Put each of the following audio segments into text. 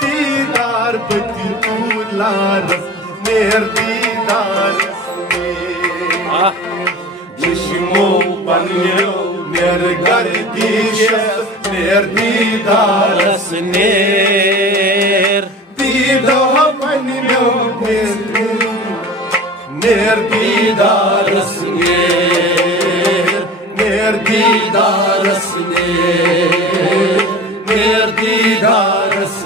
दीदार बती लारस नेर दीदार चश्मो पन्यो नेर गर्दीशस नेर दीदारस नेर दीदा पन्यो नेर दीदारस नेर दीदारस नेर दीदारस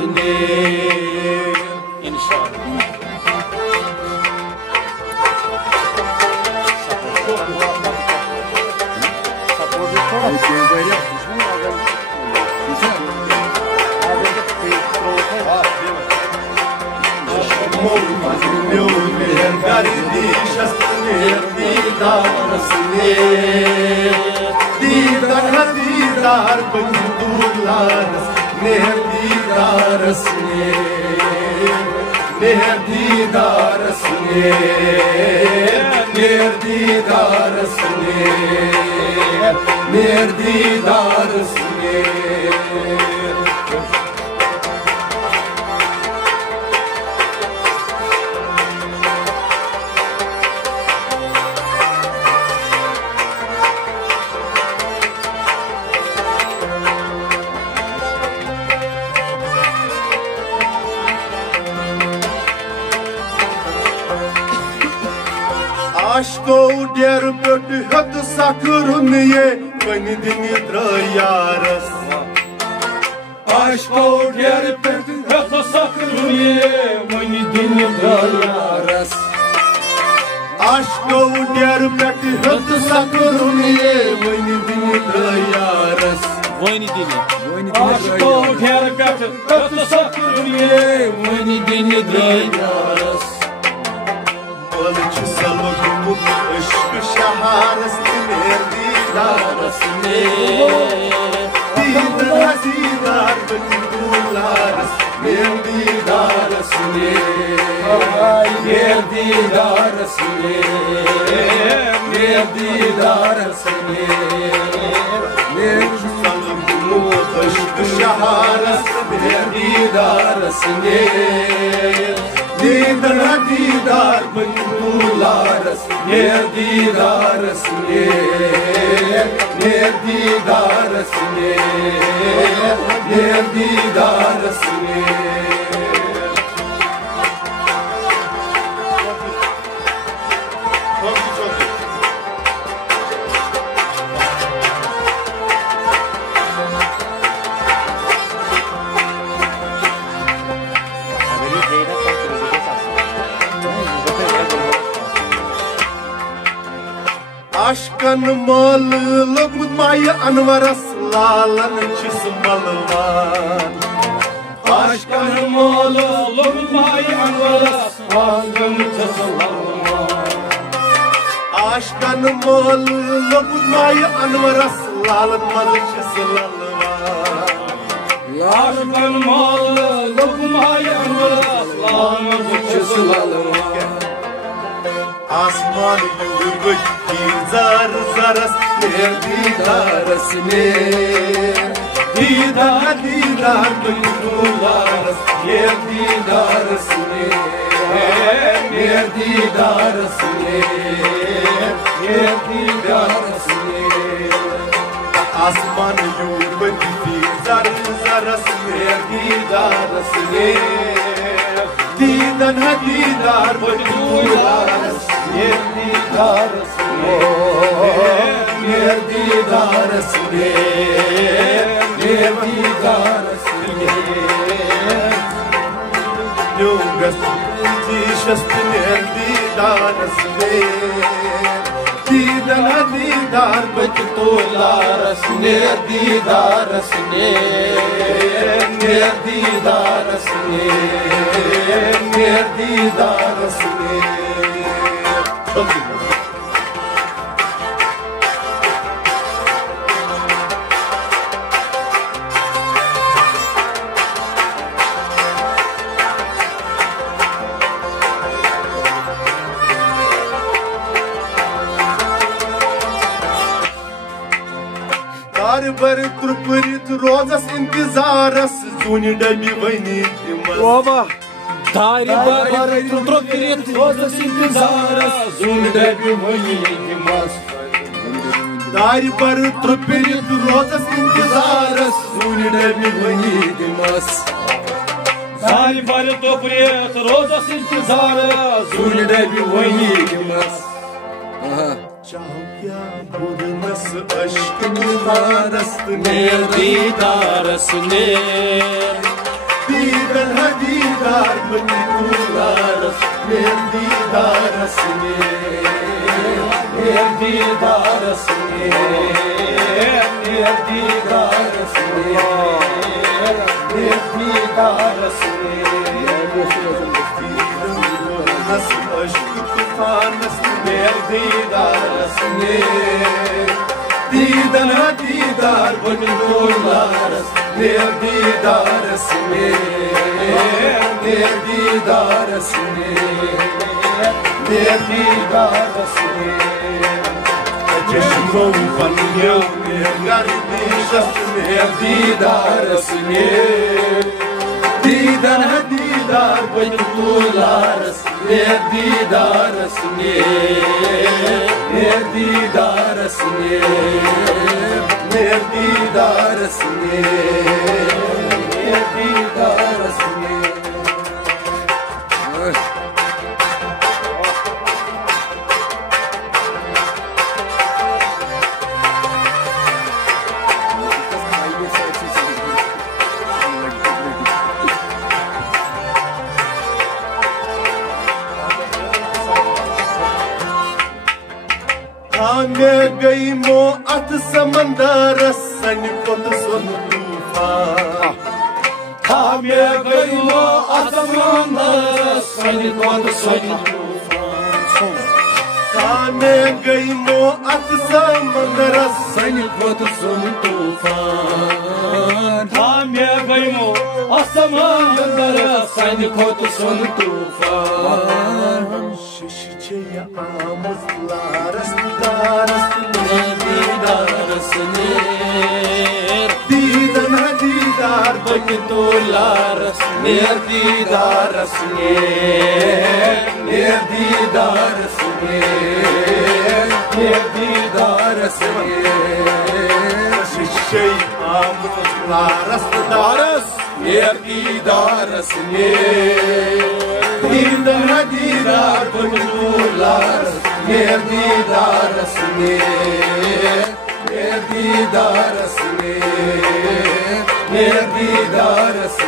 दीदार बंदूलारस नेर दीदारस नेर दीदारस नेर दीदारस नेर दीदारस Aşko der pöt hat sakrun ye bani din drayaras Aşko der pöt hat sakrun ye bani din drayaras Aşko der pöt hat sakrun ye bani din drayaras Vani dini Aşko der pöt hat sakrun ye bani din drayaras Aşk şaharas neer dीदारस दीदार दीदार बंदूलारस नेर दीदारस नेर दीदारस नेर दीदारस नेर aşk şaharas neer dीदारस दीदार दीदार बंदूलारस नेर दीदारस नेर दीदारस नेर दीदारस Aşkın malı lokut mayı anvaras lalan çis malvan Aşkın malı lokut mayı anvaras lalan çis malvan Aşkın malı lokut mayı anvaras lalan çis malvan Aşkın malı lokut mayı anvaras lalan çis malvan Asman yurgut zar zaras ner dीदारस dीदार dीदार bंदूलारस ner dीदारस ner dीदारस ner dीदारस Asman yurgut zar zaras ner dीदारस दीदार दीदार बंदूलारस ner dीदारस ner dीदारस ner dीदारस Lungas dişas ner dीदारस dीदार dीदार बंदूलारस ner dीदारस ner dीदारस ner dीदारस दार बर त्रुपरित Rojas इंतजारस जून डबी वनी दार बर त्रुपरित Rojas इंतजारस जून डबी वनी दार बर त्रुपरित Rojas इंतजारस जून डबी वनी दार बर त्रुपरित रोजस इंतजारस जून डबी वनी चाहो क्या बुरनस अश्क निवारस नेर दीदारस नेर दीदन हदीदार बनी तुलारस नेर दीदारस नेर दीदारस नेर दीदारस नेर दीदारस बुरनस अश्क तूफानस नेर दीदारस दीदन हदीदार बनी तुलारस नेर दीदारस नेर दीदारस नेर दीदारस चश्मो बनियो गर्दिशस नेर दीदारस दीदन हदीदार बनी तुलारस नेर दीदारस नेर दीदारस नेर दीदारस नेर दीदारस मैं गई मो अथ समंदर सन पुत सुन तूफान मैं गई मो अथ समंदर सन पुत सुन तूफान मैं गई मो अथ समंदर सन पुत सुन तूफान मैं गई मो अथ समंदर सन पुत सुन तूफान शिशे आमज लारस दारस दीदारस नेर दीदन हदीदार बनी तुलारस नेर दीदारस नेर दीदारस नेर दीदारस शिशे आमज लारस दारस नेर दीदारस दीदन हदीदार बनी तुलारस नेर दीदारस नेर दीदारस नेर दीदारस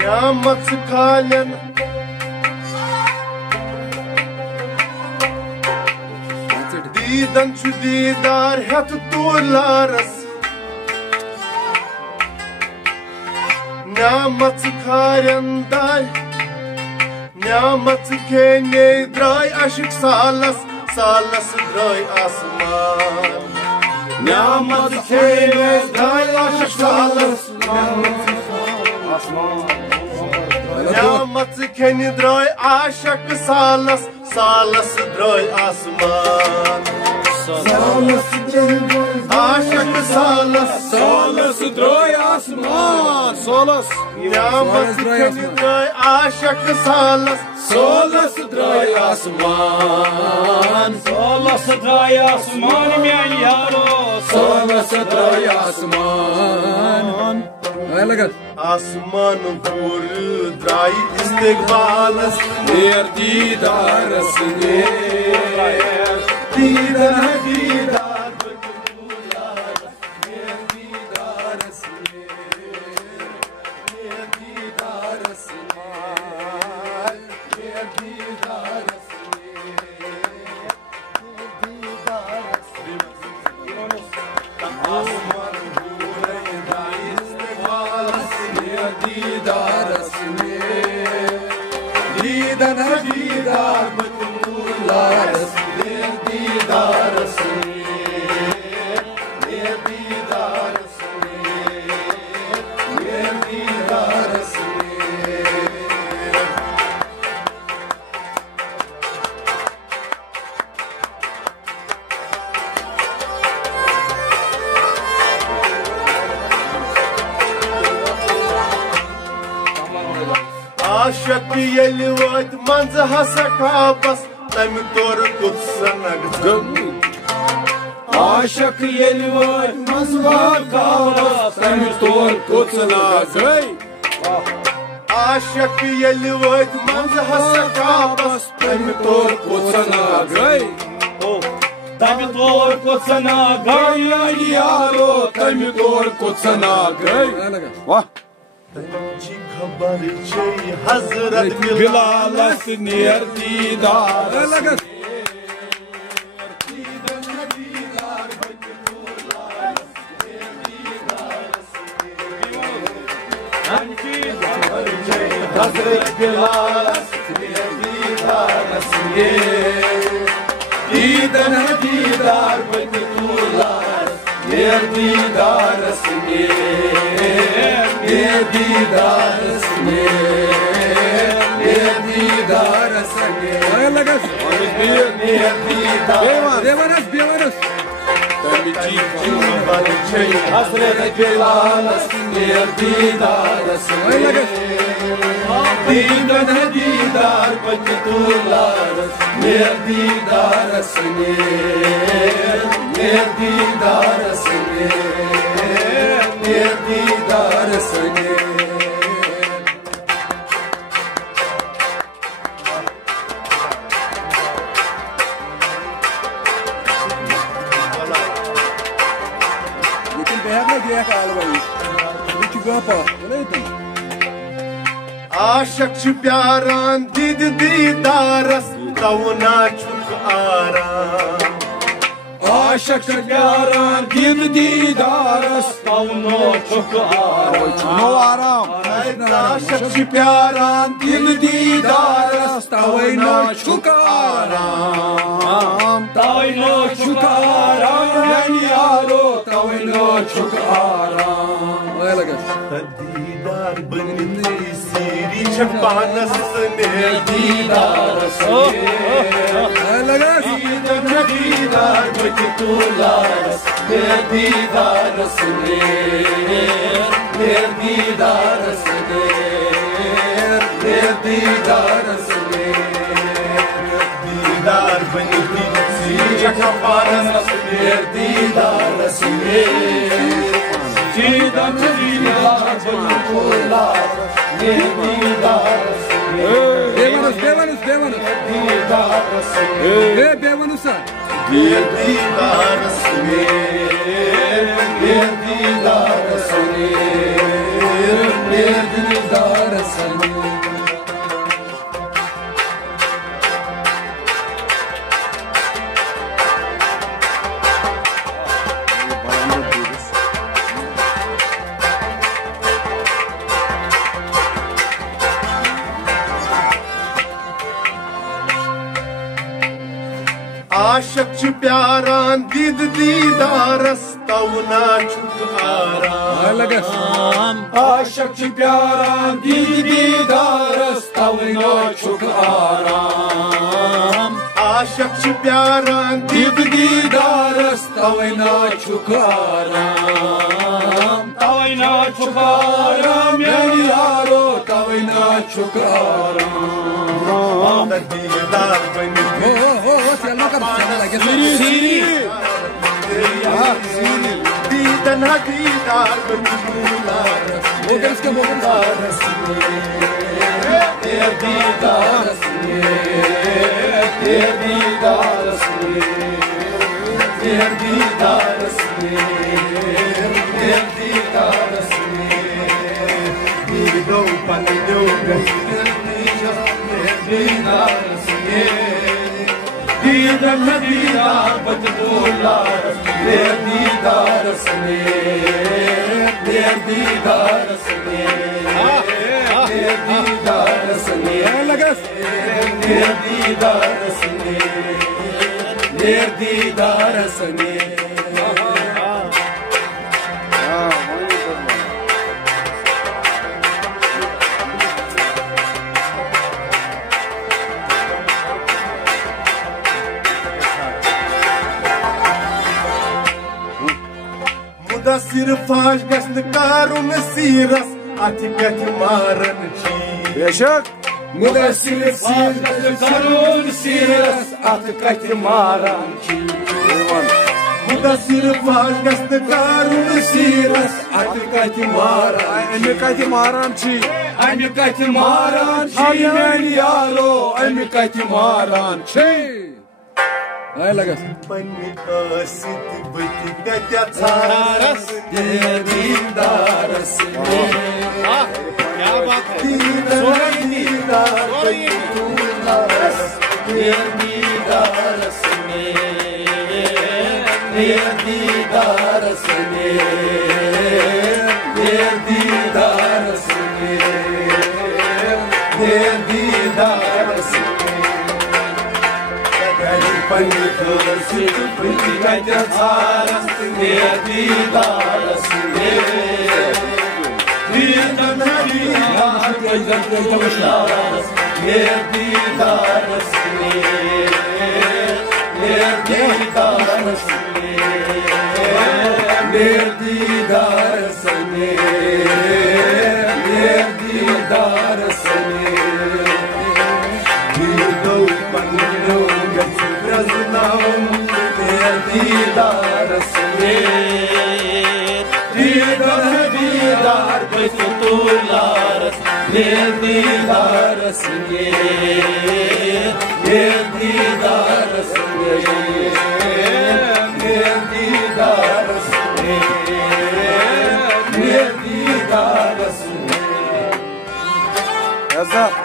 न्यामत खालन दीदन छु दीदार हेत तुलारस न्यामत खालन दाय न्यामत खेने द्राय अशिक सालस सालस द्राय आसमान न्यामत खेने द्राय अशिक सालस न्यामत खेने द्राय आशक सालस सालस द्राय आसमान आशक सालस सालस द्राय आसमान सोलस न्यामत खेने द्राय आशक सालस सोलस द्राय आसमान सोलस द्राय आसमान में यारो सोलस द्राय आसमान आसमान पूर द्राय इस्तिकबालस नेर दीदारस नेर दीदन हदीदार दीदन हदीदार बतूलारस आशक येल वत मंज हसा काबस तमि तोर कुत्सनग आशक येल वत मंज हसा काबस तमि तोर कुत्सनग आशक येल वत मंज हसा काबस तमि तोर कुत्सनग तमि तोर कुत्सनग यारो तमि तोर कुत्सनग वाह तंची खबर छई हजरत बिलालस नेर दीदार हजरत बिलालस नेर दीदार ईदन दीदार बतूलार नेर दीदार नेर दीदार नेर दीदार लगस नेर दीदार देवरस तमिची खबर छई हजरत बिलालस नेर दीदार लगस ईदन दीदार बतूलार नेर दीदार नेर दीदार नेर दीदार आशक छु प्यारान दीद दीदारस तवना छुक आराम आशक प्यारान दीद दीदारस तवनो छुक आराम आशक छु प्यारान दीद दीदारस तवनो छुक आराम तवनो छुक आराम यारो तवनो छुक आराम दीदार बनी सीरी छपानस नेर दीदार दीदार बतूलारस नेर दीदार नेर दीदार नेर दीदार दीदार बनी सीरी छपानस नेर दीदार जीदन दीदार बतूलारस नेर दीदार देवनस देवनस नेर दीदार नेर दीदार नेर दीदार आशक छु प्यारान दीद दीदारस तवना छुक आराम आशक छु प्यारान दीद दीदारस तवनो छुक आराम आशक छु प्यारान दीद दीदारस तवनो छुक आराम तवनो छुक आराम यारो तवनो छुक आराम दीदार बनी दीदन दीदार बतूलारस नेर दीदार नेर दीदार नेर दीदार नेर दीदार नेर दीदार दीदो पन दो नेर दीदार दीदन दीदार बतूलारस नेर दीदार नेर दीदार नेर दीदार लगस नेर दीदार नेर दीदार मुदस्सिर फाश गश्त कारुन सीरस अति पेथ मारन छी बेशक मुदस्सिर करुन सीरस अत कत मारान मुदस्सिर गस करुन सीरस अत कत मारान अमे कत मारान अमे कत मारान मेरे यारो अमे कत मारान लगस दीदारस दीदारस क्या बात है दीदारस दीदारस दीदारस दीदारस पंडित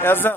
दीदारस